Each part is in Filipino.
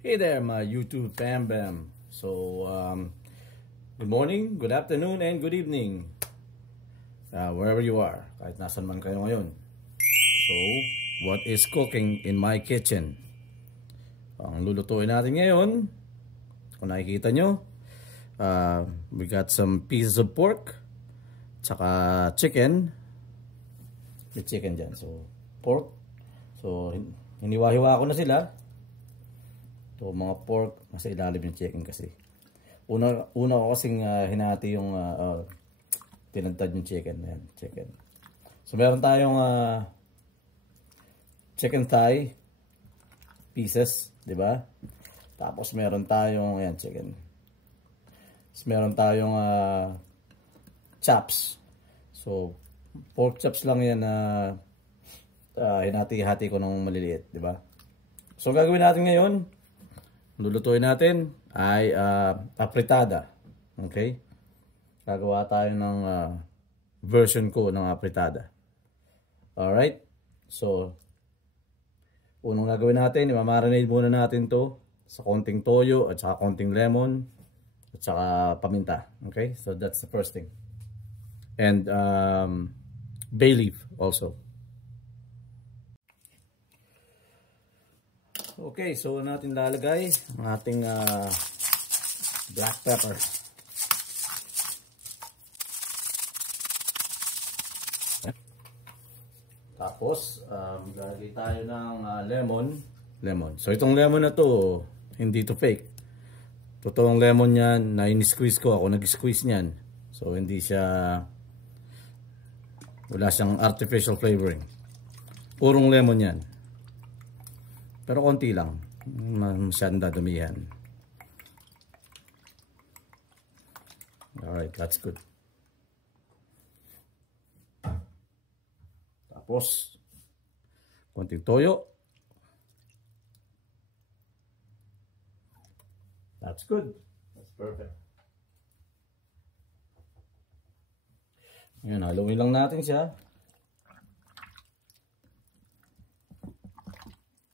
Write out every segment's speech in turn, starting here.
Hey there, my YouTube fam bam. So, good morning, good afternoon, and good evening. Wherever you are, kahit nasan man kayo ngayon. So, what is cooking in my kitchen? Ang lulutuin natin ngayon, kung nakikita nyo, we got some pieces of pork, tsaka chicken. May chicken dyan. So, pork. So, hiniwa-hiwa ko na sila. So, mga pork, nasa ilalim yung chicken kasi. Una ko kasing hinati yung tinadtad yung chicken. Ayan, chicken. So, meron tayong chicken thigh pieces, di ba? Tapos, meron tayong, ayan, chicken. Tapos, meron tayong chops. So, pork chops lang yan na hinati-hati ko ng maliliit, di ba? So, gagawin natin ngayon, lulutuin natin ay apritada. Okay? Gagawa tayo ng version ko ng apritada. Alright? So, unang gagawin natin, imamarinate muna natin to sa konting toyo at saka konting lemon at saka paminta. Okay? So, that's the first thing. And bay leaf also. Okay, so natin lalagay ang ating black pepper. Tapos, lalagay tayo ng lemon. So, itong lemon na to, hindi to fake. Totoong lemon yan na in-squeeze ko. Ako nag-squeeze niyan. So, hindi siya, wala siyang artificial flavoring. Purong lemon yan. Pero konti lang. Masyadong dadumihan. Alright, that's good. Tapos, konting toyo. That's good. That's perfect. Ngayon, haluin lang natin siya.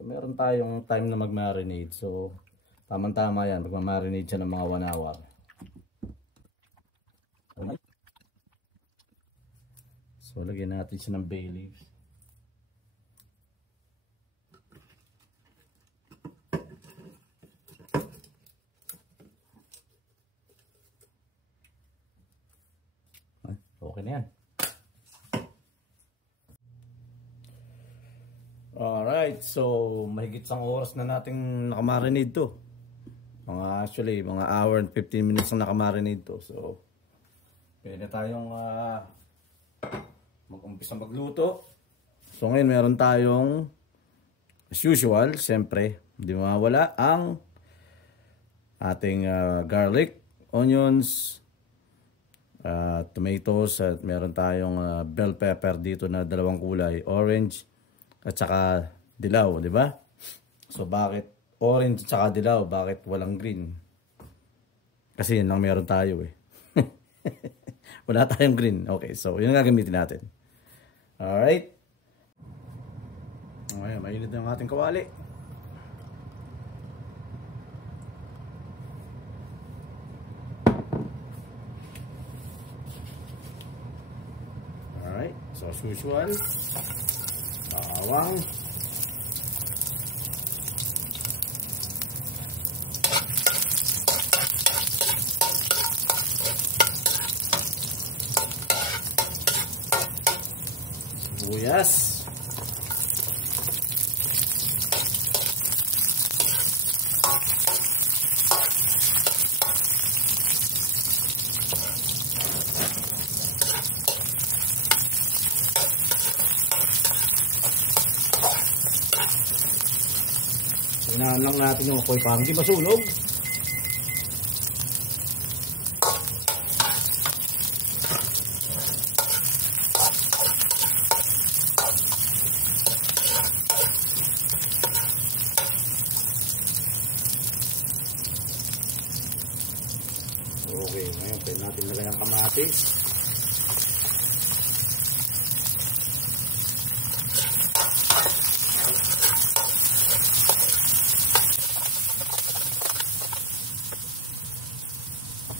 So, meron tayong time na mag-marinate. So, tamang-tama yan. Mag-marinate siya ng mga 1 hour. So, lagyan natin siya ng bay leaves. Okay na yan. Alright, so mahigit 1 oras na nating nakamarinate to. Mga hour and 15 minutes na nakamarinate to. So, pwede na tayong mag-umpisa magluto. So, ngayon meron tayong, as usual, siyempre, hindi mawawala ang ating garlic, onions, tomatoes, at meron tayong bell pepper dito na 2 kulay, orange at saka dilaw, di ba? So, bakit orange at saka dilaw? Bakit walang green? Kasi yun lang meron tayo eh. Wala tayong green. Okay, so yun ang gagamitin natin. Alright. Ngayon, mainit na ang ating kawali. Alright, so as usual, bawang, sibuyas, hinaan lang natin yung apoy para hindi masunog. Okay, ngayon pwede natin lagay ang kamatis.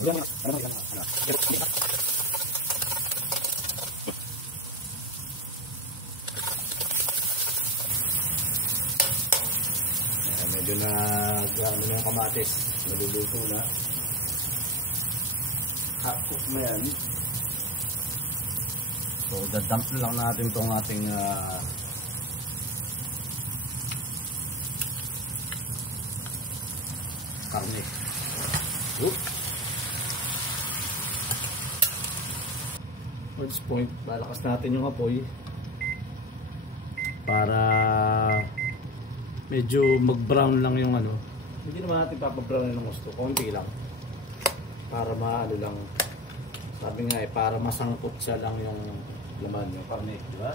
Medyo na ano yung kamatis, naluluto na. Half cook na yan. So dadump na lang natin tong ating karne. At this point, balakas natin yung apoy para medyo mag-brown lang yung ano. Hindi naman natin papabrown ng gusto, konti lang. Para maano lang. Sabi nga para masangkot siya lang yung laman, yung karne, di ba?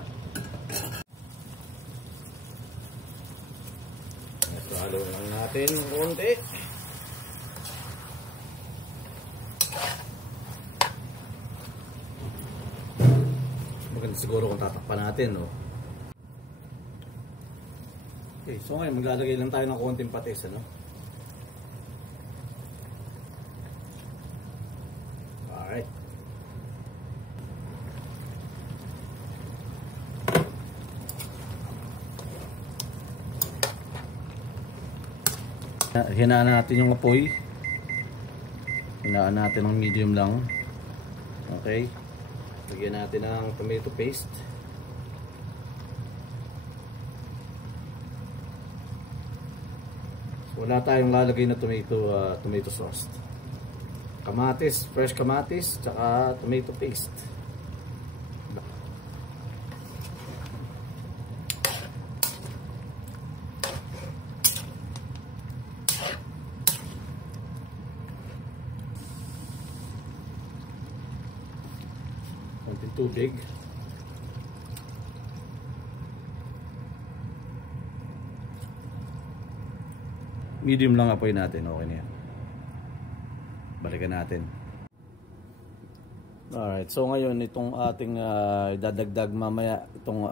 Ito, halo lang natin yung konti. Maganda siguro kung tatakpan natin, no? Okay, so ngayon maglalagay lang tayo ng konting patis, ano? Alright. Hinaan natin yung apoy. Hinaan natin ng medium lang. Okay. Lagyan natin ng tomato paste. Wala tayong lalagay na tomato sauce. Kamatis, fresh kamatis, tsaka tomato paste. Konting tubig. Medium lang apoy natin, okay na yan. Balikan natin. Alright, so ngayon itong ating idadagdag mamaya itong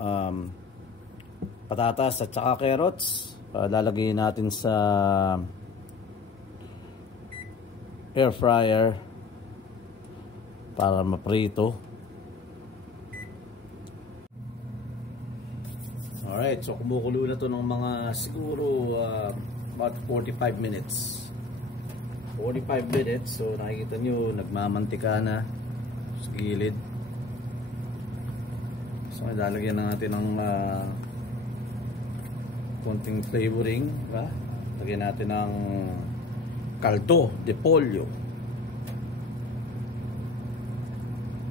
patatas at saka carrots. Lalagay natin sa air fryer para maprito. Alright, so kumukulo na to ng mga siguro about 45 minutes. 45 minutes, so nakikita nyo nagmamantika na sa gilid. So lalagyan na natin ng konting flavoring, diba? Lagyan natin ng caldo de pollo,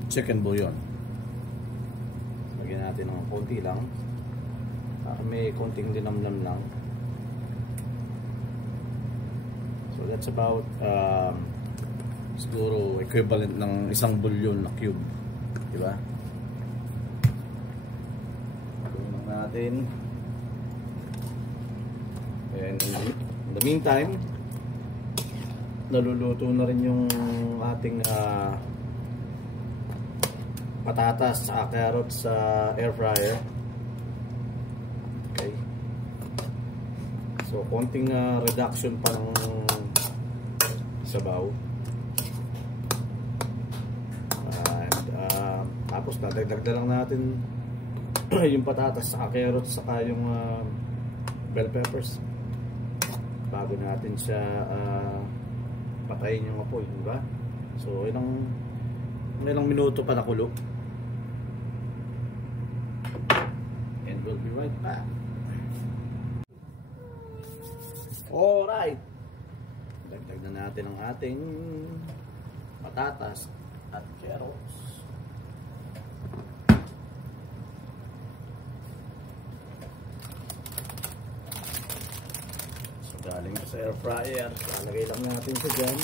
chicken bouillon. Lagyan natin ng konti lang para may konting linamnam lang. So that's about siguro equivalent ng isang bulyon na cube, di ba? Gawin natin. And in the meantime, naluluto na rin yung ating patatas at carrots sa air fryer. Okay. So konting reduction pa ng sabaw. And tapos dadagdag na lang natin yung patatas sa carrots saka yung bell peppers bago natin siya patayin yung apoy, diba? So ilang minuto pa nakulo. And we'll be right back. Alright, dagdag na natin ang ating patatas at carrots. So galing sa air fryer, lalagay lang natin ito dyan.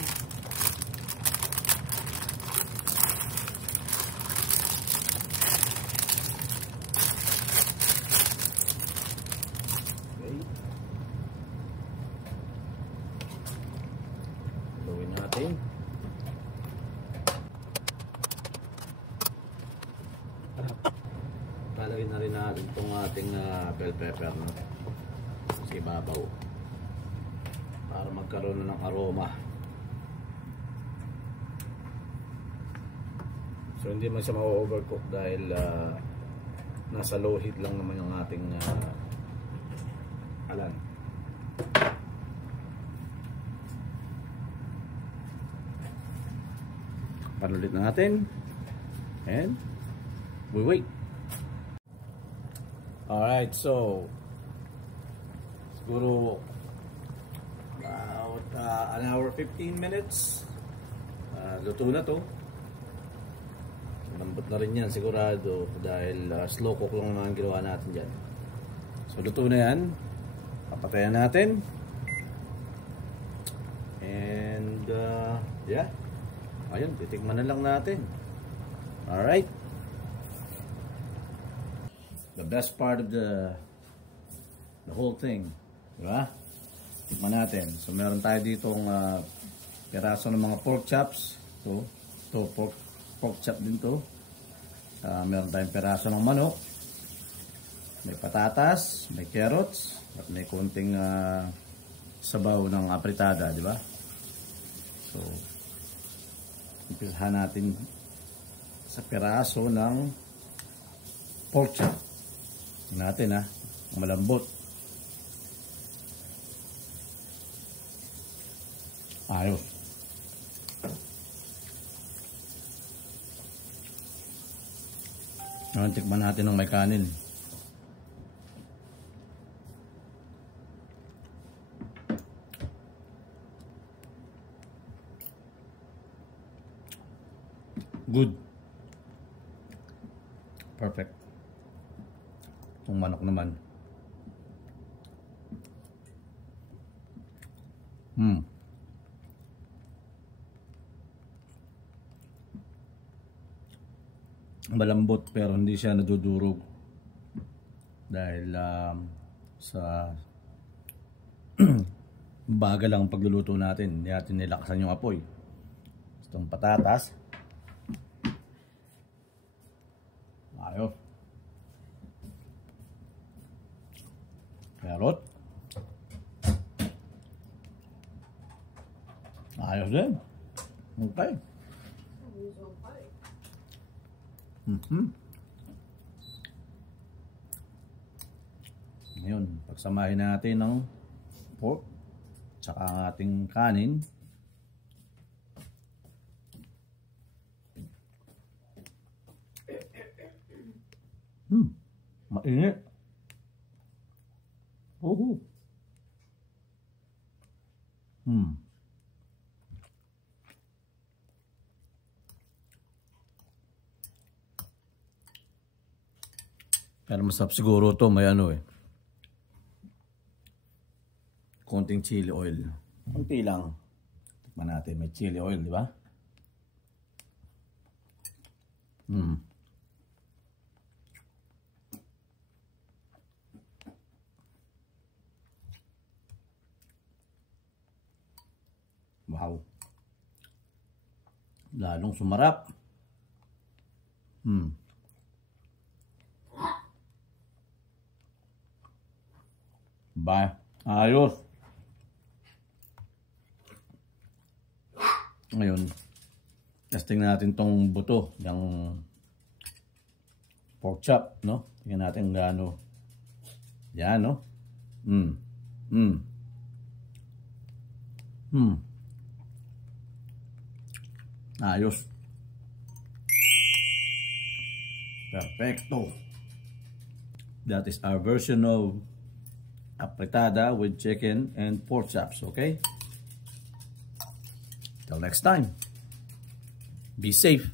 Lalagyan na rin natin itong ating bell pepper, no? Sa ibabaw para magkaroon ng aroma. So hindi man siya ma-overcook dahil nasa low heat lang naman yung ating alan. Panulit na natin and we wait. Alright, so siguro about an hour 15 minutes luto na to. Lambot na rin yan sigurado dahil slow cook lang naman ang ginawa natin dyan. So luto na yan, papatayan natin and yeah, ayun, titikman na lang natin. Alright, the best part of the whole thing, diba? Tikman natin. So meron tayo ditong piraso ng mga pork chops. To pork chop din to. Meron tayong piraso ng manok. May patatas, may carrots, at may konting sabaw ng apritada, di ba? So umpisahan natin sa piraso ng pork chop. Tingnan natin malambot. Ayos. Ngayon, tikman natin ng may kanin. Good. Perfect. Itong manok naman. Malambot pero hindi siya nadudurog dahil sa bagal lang pagluluto natin. Hindi natin nilakasan yung apoy. Itong patatas, ayos. Carrot, ayos din. Okay. Ngayon, pagsamahin natin ng pork tsaka ang ating kanin. Mainit. Pero masarap siguro to, may konting chili oil. Konti lang. Tikman natin, may chili oil, di ba? Wow. Lalong sumarap. Ba, ayos. Ngayon, testing natin tong buto, yung pork chop, no? Tingnan natin gaano. Yan, no? Ayos. Perfecto. That is our version of apritada with chicken and pork chops, okay? Till next time. Be safe.